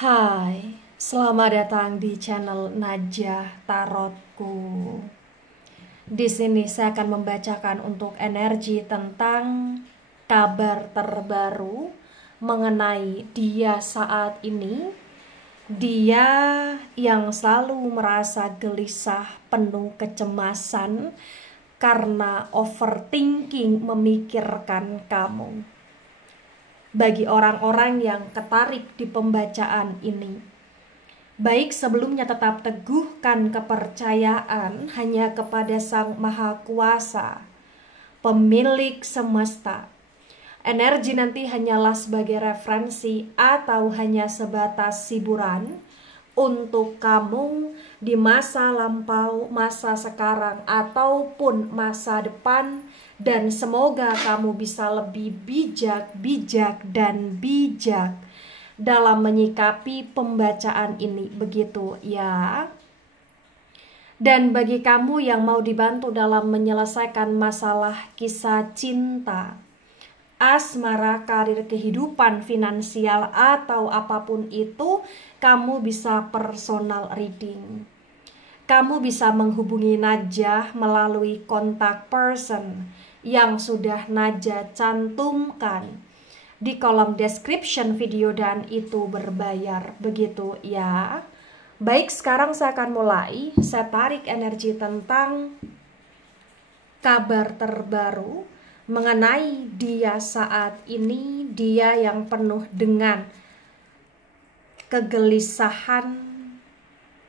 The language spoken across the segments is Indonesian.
Hai, selamat datang di channel Najah Tarotku. Di sini saya akan membacakan untuk energi tentang kabar terbaru mengenai dia saat ini. Dia yang selalu merasa gelisah, penuh kecemasan karena overthinking memikirkan kamu. Bagi orang-orang yang ketarik di pembacaan ini, baik sebelumnya tetap teguhkan kepercayaan hanya kepada Sang Maha Kuasa, pemilik semesta. Energi nanti hanyalah sebagai referensi atau hanya sebatas hiburan untuk kamu di masa lampau, masa sekarang, ataupun masa depan. Dan semoga kamu bisa lebih bijak dalam menyikapi pembacaan ini, begitu ya. Dan bagi kamu yang mau dibantu dalam menyelesaikan masalah kisah cinta, asmara, karir, kehidupan, finansial, atau apapun itu, kamu bisa personal reading. Kamu bisa menghubungi Najah melalui kontak person yang sudah Najah cantumkan di kolom description video dan itu berbayar, begitu ya. Baik, sekarang saya akan mulai. Saya tarik energi tentang kabar terbaru mengenai dia saat ini, dia yang penuh dengan kegelisahan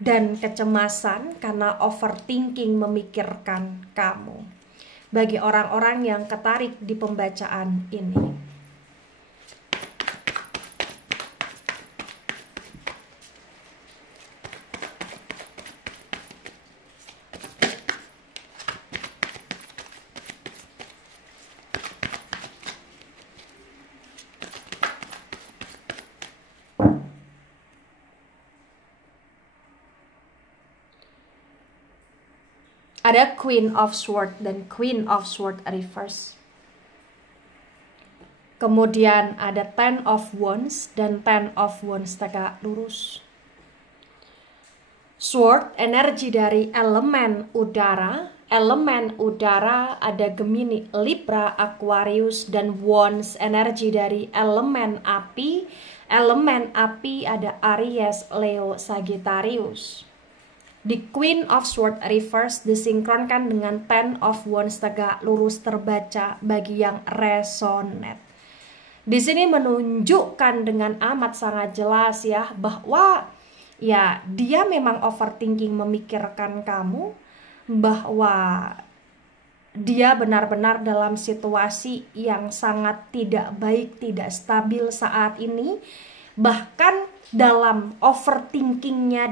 dan kecemasan karena overthinking memikirkan kamu. Bagi orang-orang yang ketarik di pembacaan ini, ada Queen of Swords dan Queen of Swords reverse. Kemudian ada Ten of Wands dan Ten of Wands tegak lurus. Sword, energi dari elemen udara. Elemen udara ada Gemini, Libra, Aquarius, dan Wands, energi dari elemen api. Elemen api ada Aries, Leo, Sagittarius. Di Queen of Swords reverse disinkronkan dengan Ten of Wands tegak lurus terbaca bagi yang resonate. Di sini menunjukkan dengan amat sangat jelas ya bahwa ya dia memang overthinking memikirkan kamu, bahwa dia benar-benar dalam situasi yang sangat tidak baik, tidak stabil saat ini. Bahkan dalam overthinkingnya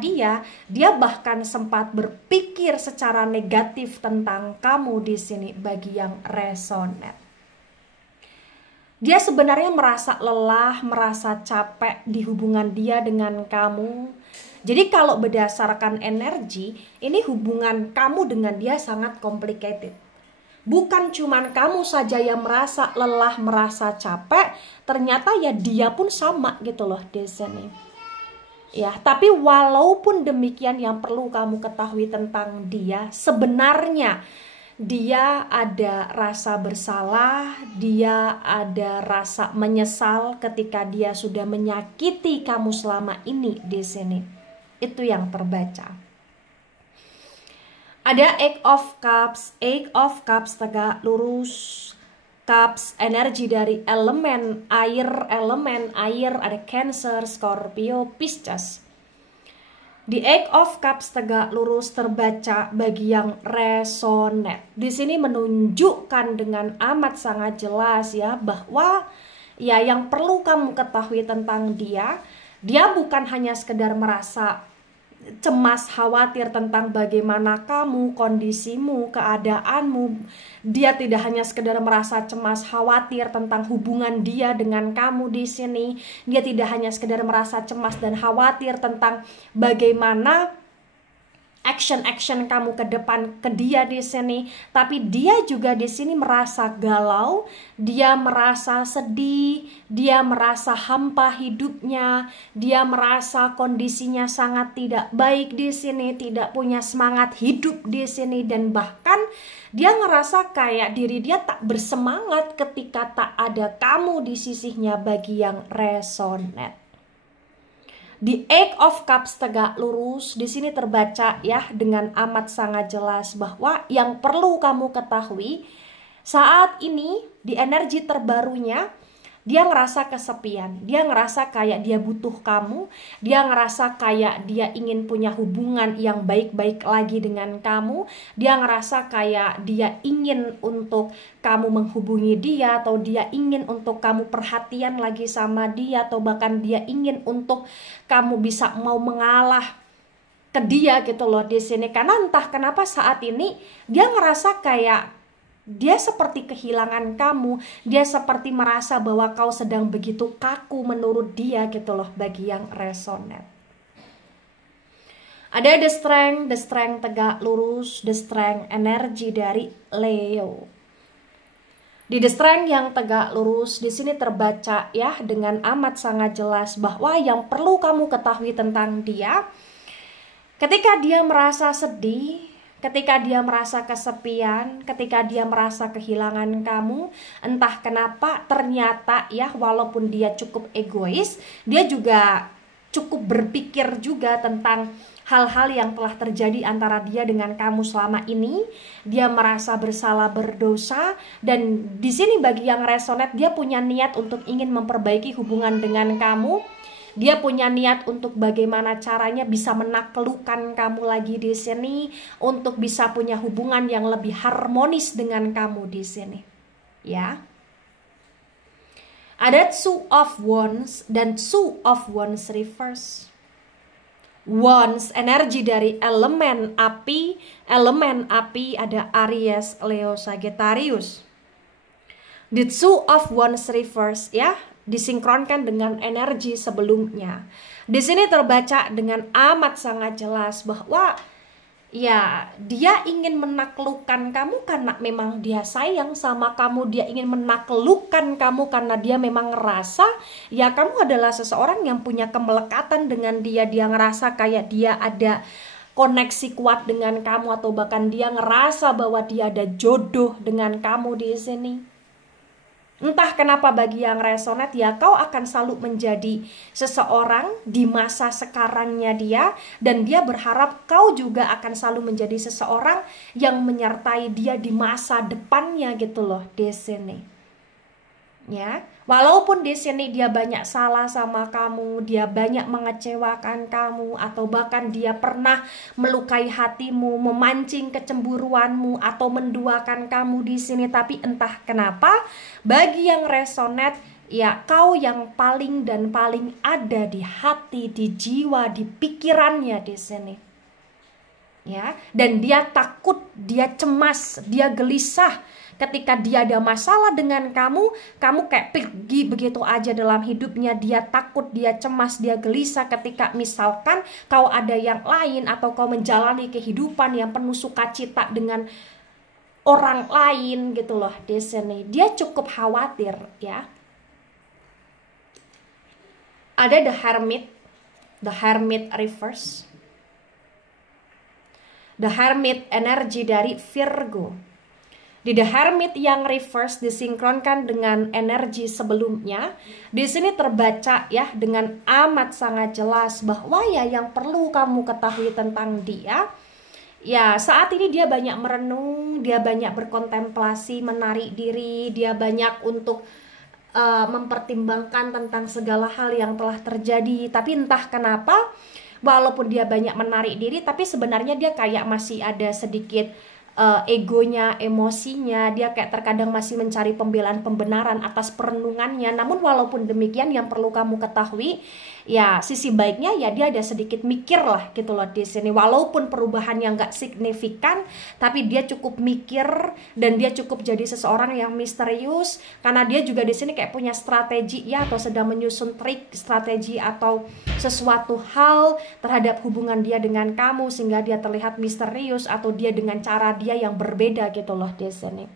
dia bahkan sempat berpikir secara negatif tentang kamu di sini bagi yang resonate. Dia sebenarnya merasa lelah, merasa capek di hubungan dia dengan kamu. Jadi kalau berdasarkan energi, ini hubungan kamu dengan dia sangat complicated. Bukan cuman kamu saja yang merasa lelah, merasa capek, ternyata ya dia pun sama gitu loh di sini. Ya, tapi walaupun demikian yang perlu kamu ketahui tentang dia, sebenarnya dia ada rasa bersalah, dia ada rasa menyesal ketika dia sudah menyakiti kamu selama ini di sini. Itu yang terbaca. Ada Eight of Cups tegak lurus. Cups, energi dari elemen air ada Cancer, Scorpio, Pisces. Di Eight of Cups tegak lurus terbaca bagi yang resonate. Di sini menunjukkan dengan amat sangat jelas ya bahwa ya yang perlu kamu ketahui tentang dia bukan hanya sekedar merasa cemas, khawatir tentang bagaimana kamu, kondisimu, keadaanmu. Dia tidak hanya sekedar merasa cemas, khawatir tentang hubungan dia dengan kamu di sini. Dia tidak hanya sekedar merasa cemas dan khawatir tentang bagaimana action kamu ke depan ke dia di sini, tapi dia juga di sini merasa galau, dia merasa sedih, dia merasa hampa hidupnya, dia merasa kondisinya sangat tidak baik di sini, tidak punya semangat hidup di sini, dan bahkan dia ngerasa kayak diri dia tak bersemangat ketika tak ada kamu di sisinya bagi yang resonate. The Eight of Cups tegak lurus di sini terbaca ya dengan amat sangat jelas bahwa yang perlu kamu ketahui saat ini di energi terbarunya, dia ngerasa kesepian, dia ngerasa kayak dia butuh kamu, dia ngerasa kayak dia ingin punya hubungan yang baik-baik lagi dengan kamu, dia ngerasa kayak dia ingin untuk kamu menghubungi dia, atau dia ingin untuk kamu perhatian lagi sama dia, atau bahkan dia ingin untuk kamu bisa mau mengalah ke dia gitu loh di sini. Karena entah kenapa saat ini dia ngerasa kayak dia seperti kehilangan kamu, dia seperti merasa bahwa kau sedang begitu kaku menurut dia gitu loh bagi yang resonate. Ada the strength tegak lurus, the strength energi dari Leo. Di the strength yang tegak lurus di sini terbaca ya dengan amat sangat jelas bahwa yang perlu kamu ketahui tentang dia, ketika dia merasa sedih, ketika dia merasa kesepian, ketika dia merasa kehilangan kamu, entah kenapa ternyata ya walaupun dia cukup egois, dia juga cukup berpikir juga tentang hal-hal yang telah terjadi antara dia dengan kamu selama ini. Dia merasa bersalah, berdosa, dan di sini bagi yang resonate, dia punya niat untuk ingin memperbaiki hubungan dengan kamu. Dia punya niat untuk bagaimana caranya bisa menaklukkan kamu lagi di sini, untuk bisa punya hubungan yang lebih harmonis dengan kamu di sini. Ya. Ada Two of Wands dan Two of Wands reverse. Wands energi dari elemen api ada Aries, Leo, Sagittarius. The Two of Wands reverse ya, disinkronkan dengan energi sebelumnya. Di sini terbaca dengan amat sangat jelas bahwa ya dia ingin menaklukkan kamu karena memang dia sayang sama kamu, dia ingin menaklukkan kamu karena dia memang ngerasa ya kamu adalah seseorang yang punya kemelekatan dengan dia, dia ngerasa kayak dia ada koneksi kuat dengan kamu, atau bahkan dia ngerasa bahwa dia ada jodoh dengan kamu di sini. Entah kenapa bagi yang resonate ya, kau akan selalu menjadi seseorang di masa sekarangnya dia, dan dia berharap kau juga akan selalu menjadi seseorang yang menyertai dia di masa depannya gitu loh di sini. Ya, walaupun di sini dia banyak salah sama kamu, dia banyak mengecewakan kamu, atau bahkan dia pernah melukai hatimu, memancing kecemburuanmu, atau menduakan kamu di sini, tapi entah kenapa bagi yang resonate ya, kau yang paling dan paling ada di hati, di jiwa, di pikirannya di sini. Ya, dan dia takut, dia cemas, dia gelisah ketika dia ada masalah dengan kamu kayak pergi begitu aja dalam hidupnya. Dia takut, dia cemas, dia gelisah ketika misalkan kau ada yang lain, atau kau menjalani kehidupan yang penuh sukacita dengan orang lain gitu loh di sini. Dia cukup khawatir ya. Ada the hermit reverse. The hermit energi dari Virgo. Di the hermit yang reverse disinkronkan dengan energi sebelumnya. Di sini terbaca ya dengan amat sangat jelas bahwa ya yang perlu kamu ketahui tentang dia, ya saat ini dia banyak merenung, dia banyak berkontemplasi, menarik diri, dia banyak untuk mempertimbangkan tentang segala hal yang telah terjadi. Tapi entah kenapa walaupun dia banyak menarik diri, tapi sebenarnya dia kayak masih ada sedikit egonya, emosinya. Dia kayak terkadang masih mencari pembelaan, pembenaran atas perenungannya. Namun walaupun demikian, yang perlu kamu ketahui ya sisi baiknya ya dia ada sedikit mikir lah gitu loh di sini, walaupun perubahan yang nggak signifikan, tapi dia cukup mikir dan dia cukup jadi seseorang yang misterius karena dia juga di sini kayak punya strategi ya, atau sedang menyusun trik strategi atau sesuatu hal terhadap hubungan dia dengan kamu sehingga dia terlihat misterius atau dia dengan cara dia yang berbeda gitu loh di sini.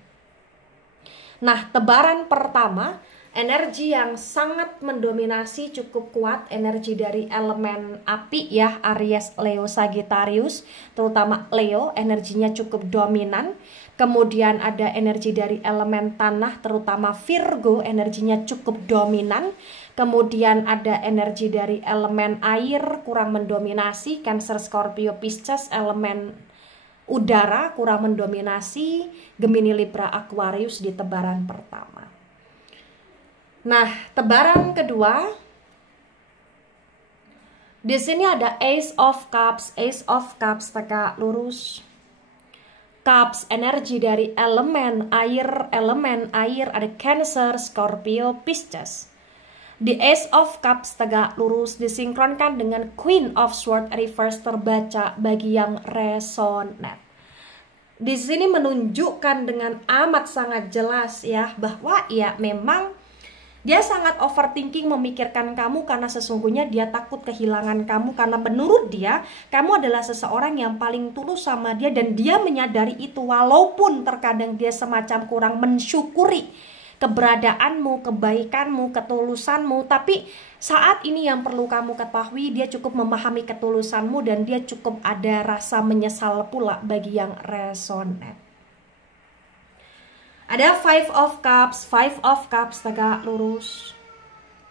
Nah, tebaran pertama, energi yang sangat mendominasi cukup kuat, energi dari elemen api ya, Aries, Leo, Sagittarius, terutama Leo, energinya cukup dominan. Kemudian ada energi dari elemen tanah, terutama Virgo, energinya cukup dominan. Kemudian ada energi dari elemen air, kurang mendominasi, Cancer, Scorpio, Pisces, elemen udara kurang mendominasi, Gemini, Libra, Aquarius di tebaran pertama. Nah, tebaran kedua, di sini ada Ace of Cups tegak lurus. Cups, energi dari elemen air ada Cancer, Scorpio, Pisces. The Ace of Cups tegak lurus disinkronkan dengan Queen of Swords reverse terbaca bagi yang resonate. Di sini menunjukkan dengan amat sangat jelas ya bahwa ya memang dia sangat overthinking memikirkan kamu karena sesungguhnya dia takut kehilangan kamu, karena menurut dia kamu adalah seseorang yang paling tulus sama dia dan dia menyadari itu, walaupun terkadang dia semacam kurang mensyukuri keberadaanmu, kebaikanmu, ketulusanmu. Tapi saat ini yang perlu kamu ketahui, dia cukup memahami ketulusanmu dan dia cukup ada rasa menyesal pula bagi yang resonate. Ada Five of Cups tegak lurus.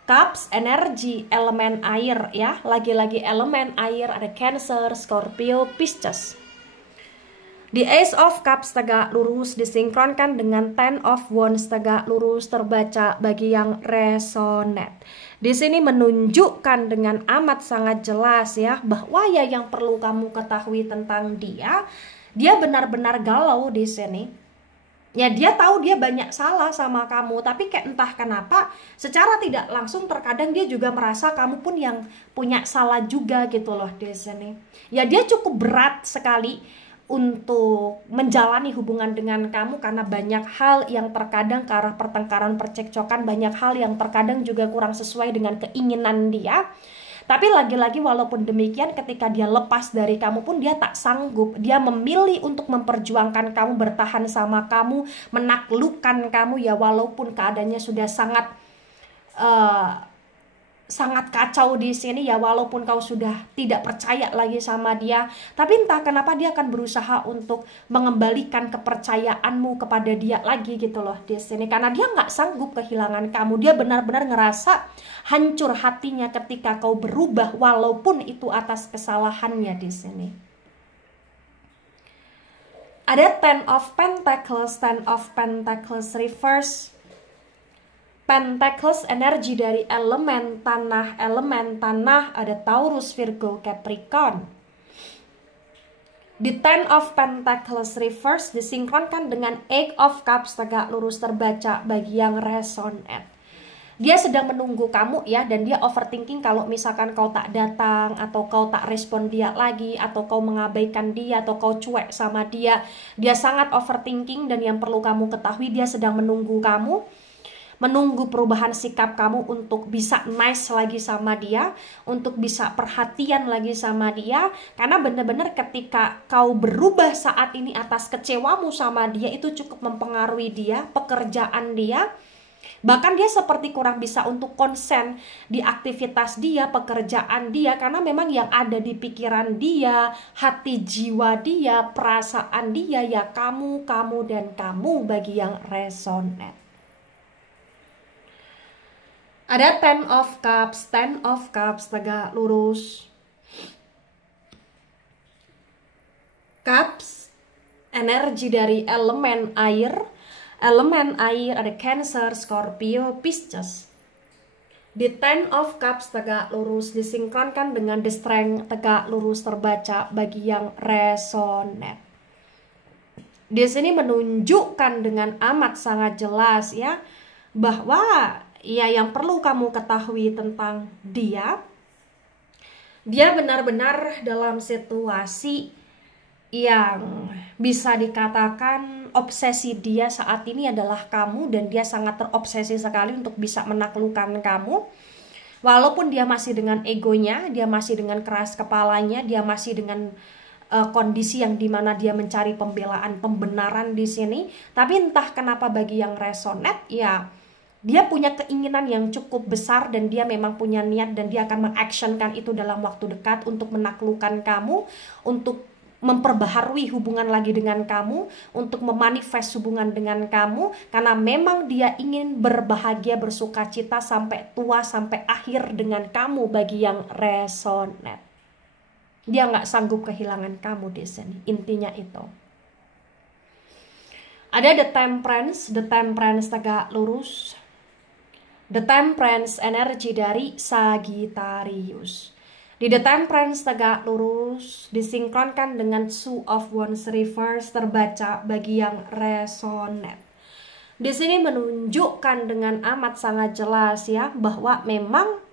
Cups, energi elemen air ya, lagi-lagi elemen air ada Cancer, Scorpio, Pisces. The Ace of Cups tegak lurus disinkronkan dengan Ten of Wands tegak lurus terbaca bagi yang resonate. Di sini menunjukkan dengan amat sangat jelas ya bahwa ya yang perlu kamu ketahui tentang dia benar-benar galau di sini. Ya dia tahu dia banyak salah sama kamu, tapi kayak entah kenapa secara tidak langsung terkadang dia juga merasa kamu pun yang punya salah juga gitu loh di sini. Ya dia cukup berat sekali untuk menjalani hubungan dengan kamu karena banyak hal yang terkadang ke arah pertengkaran, percekcokan, banyak hal yang terkadang juga kurang sesuai dengan keinginan dia. Tapi lagi-lagi walaupun demikian ketika dia lepas dari kamu pun dia tak sanggup. Dia memilih untuk memperjuangkan kamu, bertahan sama kamu, menaklukkan kamu ya walaupun keadaannya sudah sangat kacau di sini ya, walaupun kau sudah tidak percaya lagi sama dia, tapi entah kenapa dia akan berusaha untuk mengembalikan kepercayaanmu kepada dia lagi gitu loh di sini, karena dia nggak sanggup kehilangan kamu. Dia benar-benar ngerasa hancur hatinya ketika kau berubah walaupun itu atas kesalahannya di sini. Ada Ten of Pentacles reverse. Pentacles, energi dari elemen tanah ada Taurus, Virgo, Capricorn. The Ten of Pentacles reverse disinkronkan dengan Eight of Cups tegak lurus terbaca bagi yang resonate. Dia sedang menunggu kamu ya, dan dia overthinking kalau misalkan kau tak datang atau kau tak respon dia lagi atau kau mengabaikan dia atau kau cuek sama dia. Dia sangat overthinking dan yang perlu kamu ketahui dia sedang menunggu kamu, menunggu perubahan sikap kamu untuk bisa nice lagi sama dia, untuk bisa perhatian lagi sama dia. Karena benar-benar ketika kau berubah saat ini atas kecewamu sama dia, itu cukup mempengaruhi dia, pekerjaan dia. Bahkan dia seperti kurang bisa untuk konsen di aktivitas dia, pekerjaan dia, karena memang yang ada di pikiran dia, hati jiwa dia, perasaan dia ya kamu, dan kamu bagi yang resonate. Ada Ten of Cups tegak lurus. Cups, energi dari elemen air ada Cancer, Scorpio, Pisces. The Ten of Cups tegak lurus disinkronkan dengan The Strength tegak lurus terbaca bagi yang resonate. Di sini menunjukkan dengan amat sangat jelas ya bahwa ya yang perlu kamu ketahui tentang dia Dia benar-benar dalam situasi yang bisa dikatakan obsesi dia saat ini adalah kamu, dan dia sangat terobsesi sekali untuk bisa menaklukkan kamu. Walaupun dia masih dengan egonya, dia masih dengan keras kepalanya, dia masih dengan kondisi yang dimana dia mencari pembelaan, pembenaran di sini. Tapi entah kenapa bagi yang resonate, ya dia punya keinginan yang cukup besar, dan dia memang punya niat, dan dia akan mengactionkan itu dalam waktu dekat untuk menaklukkan kamu, untuk memperbaharui hubungan lagi dengan kamu, untuk memanifest hubungan dengan kamu, karena memang dia ingin berbahagia, bersuka cita sampai tua, sampai akhir dengan kamu bagi yang resonate. Dia nggak sanggup kehilangan kamu di sini, intinya itu. Ada the temperance tegak lurus. The Temperance energi dari Sagittarius. Di The Temperance tegak lurus disinkronkan dengan Two of Wands reverse terbaca bagi yang resonate. Di sini menunjukkan dengan amat sangat jelas ya bahwa memang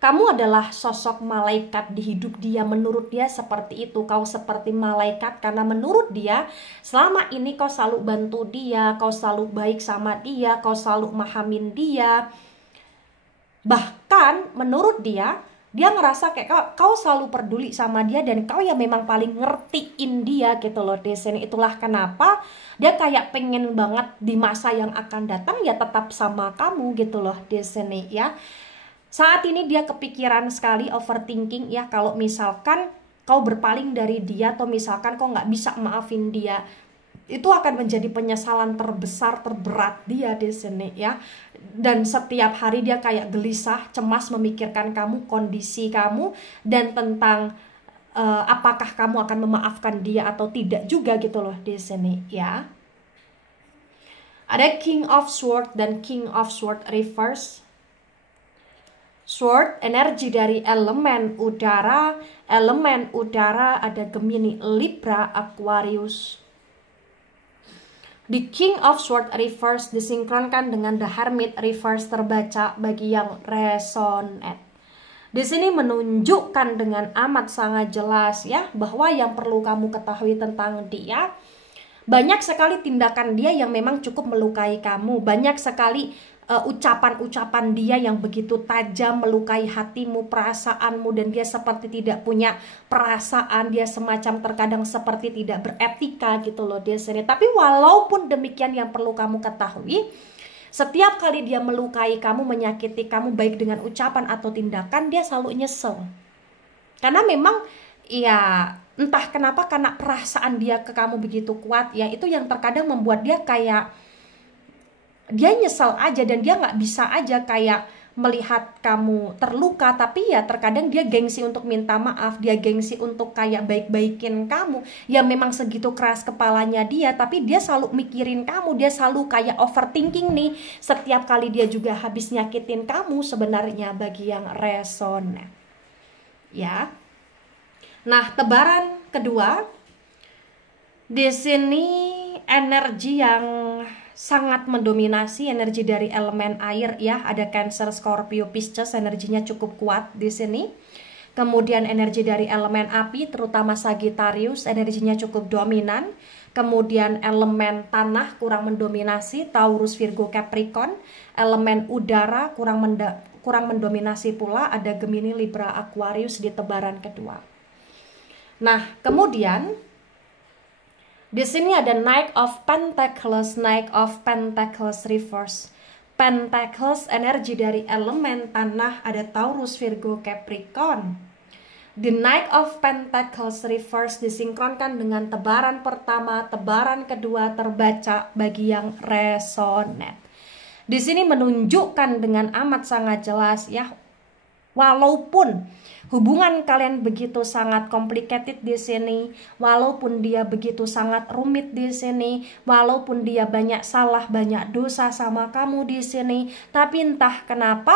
kamu adalah sosok malaikat di hidup dia. Menurut dia seperti itu. Kau seperti malaikat karena menurut dia selama ini kau selalu bantu dia, kau selalu baik sama dia, kau selalu memahamin dia. Bahkan menurut dia ngerasa kayak kau selalu peduli sama dia, dan kau yang memang paling ngertiin dia gitu loh di sini. Itulah kenapa dia kayak pengen banget di masa yang akan datang ya tetap sama kamu gitu loh di sini ya. Saat ini dia kepikiran sekali, overthinking ya, kalau misalkan kau berpaling dari dia atau misalkan kau nggak bisa maafin dia, itu akan menjadi penyesalan terbesar, terberat dia di sini ya. Dan setiap hari dia kayak gelisah, cemas memikirkan kamu, kondisi kamu, dan tentang apakah kamu akan memaafkan dia atau tidak juga gitu loh di sini ya. Ada King of Swords dan King of Swords reverse. Sword, energi dari elemen udara ada Gemini, Libra, Aquarius. The King of Swords reverse disinkronkan dengan The Hermit reverse terbaca bagi yang resonate. Di sini menunjukkan dengan amat sangat jelas ya bahwa yang perlu kamu ketahui tentang dia, banyak sekali tindakan dia yang memang cukup melukai kamu, banyak sekali ucapan-ucapan dia yang begitu tajam melukai hatimu, perasaanmu, dan dia seperti tidak punya perasaan, dia semacam terkadang seperti tidak beretika gitu loh dia sini. Tapi walaupun demikian yang perlu kamu ketahui, setiap kali dia melukai kamu, menyakiti kamu baik dengan ucapan atau tindakan, dia selalu nyesel. Karena memang ya entah kenapa, karena perasaan dia ke kamu begitu kuat ya, itu yang terkadang membuat dia kayak dia nyesel aja, dan dia nggak bisa aja kayak melihat kamu terluka, tapi ya terkadang dia gengsi untuk minta maaf, dia gengsi untuk kayak baik-baikin kamu. Ya memang segitu keras kepalanya dia, tapi dia selalu mikirin kamu, dia selalu kayak overthinking nih. Setiap kali dia juga habis nyakitin kamu sebenarnya bagi yang resonate. Ya. Nah, tebaran kedua di sini energi yang sangat mendominasi, energi dari elemen air ya, ada Cancer, Scorpio, Pisces, energinya cukup kuat di sini. Kemudian energi dari elemen api terutama Sagittarius, energinya cukup dominan. Kemudian elemen tanah kurang mendominasi, Taurus, Virgo, Capricorn. Elemen udara kurang mendominasi pula, ada Gemini, Libra, Aquarius di tebaran kedua. Nah, kemudian di sini ada Knight of Pentacles reverse. Pentacles energi dari elemen tanah, ada Taurus, Virgo, Capricorn. The Knight of Pentacles reverse disinkronkan dengan tebaran pertama, tebaran kedua terbaca bagi yang resonate. Di sini menunjukkan dengan amat sangat jelas ya, walaupun hubungan kalian begitu sangat complicated di sini, walaupun dia begitu sangat rumit di sini, walaupun dia banyak salah, banyak dosa sama kamu di sini, tapi entah kenapa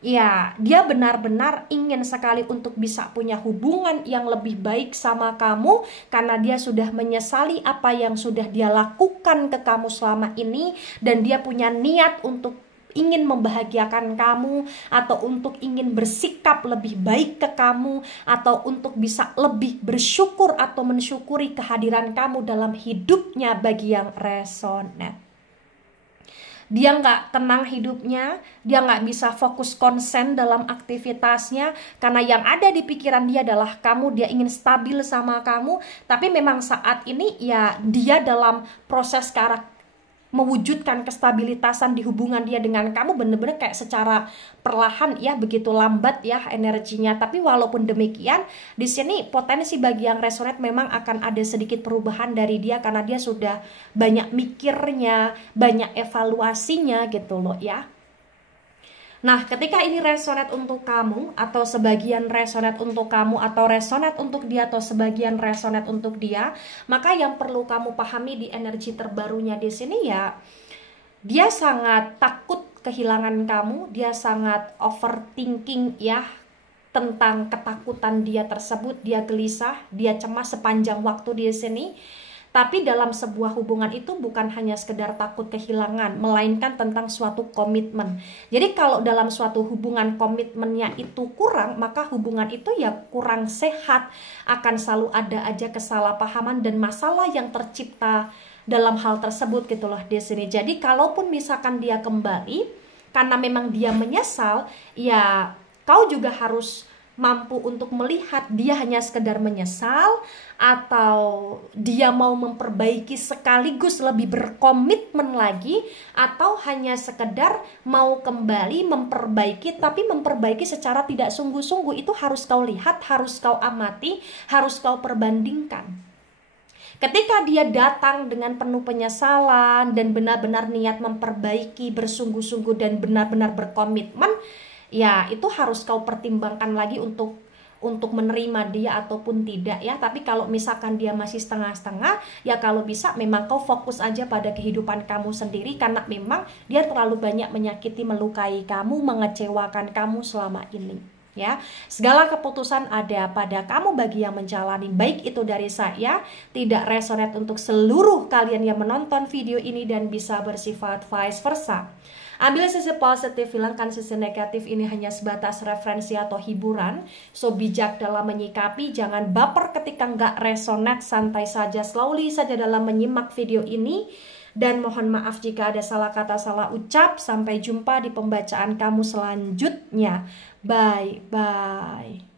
ya dia benar-benar ingin sekali untuk bisa punya hubungan yang lebih baik sama kamu, karena dia sudah menyesali apa yang sudah dia lakukan ke kamu selama ini, dan dia punya niat untuk ingin membahagiakan kamu, atau untuk ingin bersikap lebih baik ke kamu, atau untuk bisa lebih bersyukur atau mensyukuri kehadiran kamu dalam hidupnya bagi yang resonate. Dia nggak tenang hidupnya, dia nggak bisa fokus konsen dalam aktivitasnya, karena yang ada di pikiran dia adalah kamu, dia ingin stabil sama kamu, tapi memang saat ini ya dia dalam proses mewujudkan kestabilitasan di hubungan dia dengan kamu bener-bener kayak secara perlahan ya, begitu lambat ya energinya. Tapi walaupun demikian, di sini potensi bagi yang resonate memang akan ada sedikit perubahan dari dia, karena dia sudah banyak mikirnya, banyak evaluasinya gitu loh ya. Nah, ketika ini resonate untuk kamu, atau sebagian resonate untuk kamu, atau resonate untuk dia, atau sebagian resonate untuk dia, maka yang perlu kamu pahami di energi terbarunya di sini ya, dia sangat takut kehilangan kamu, dia sangat overthinking ya, tentang ketakutan dia tersebut, dia gelisah, dia cemas sepanjang waktu di sini. Tapi dalam sebuah hubungan itu bukan hanya sekedar takut kehilangan, melainkan tentang suatu komitmen. Jadi kalau dalam suatu hubungan komitmennya itu kurang, maka hubungan itu ya kurang sehat. Akan selalu ada aja kesalahpahaman dan masalah yang tercipta dalam hal tersebut gitu loh di sini. Jadi kalaupun misalkan dia kembali, karena memang dia menyesal, ya kau juga harus mampu untuk melihat dia hanya sekedar menyesal, atau dia mau memperbaiki sekaligus lebih berkomitmen lagi, atau hanya sekedar mau kembali memperbaiki tapi memperbaiki secara tidak sungguh-sungguh. Itu harus kau lihat, harus kau amati, harus kau perbandingkan. Ketika dia datang dengan penuh penyesalan dan benar-benar niat memperbaiki, bersungguh-sungguh dan benar-benar berkomitmen, ya itu harus kau pertimbangkan lagi untuk menerima dia ataupun tidak ya. Tapi kalau misalkan dia masih setengah-setengah, ya kalau bisa memang kau fokus aja pada kehidupan kamu sendiri, karena memang dia terlalu banyak menyakiti, melukai kamu, mengecewakan kamu selama ini ya. Segala keputusan ada pada kamu bagi yang menjalani. Baik itu dari saya, tidak resonate untuk seluruh kalian yang menonton video ini dan bisa bersifat vice versa. Ambil sisi positif, hilangkan sisi negatif. Ini hanya sebatas referensi atau hiburan. So bijak dalam menyikapi, jangan baper ketika nggak resonate, santai saja, slowly saja dalam menyimak video ini. Dan mohon maaf jika ada salah kata, salah ucap. Sampai jumpa di pembacaan kamu selanjutnya. Bye bye.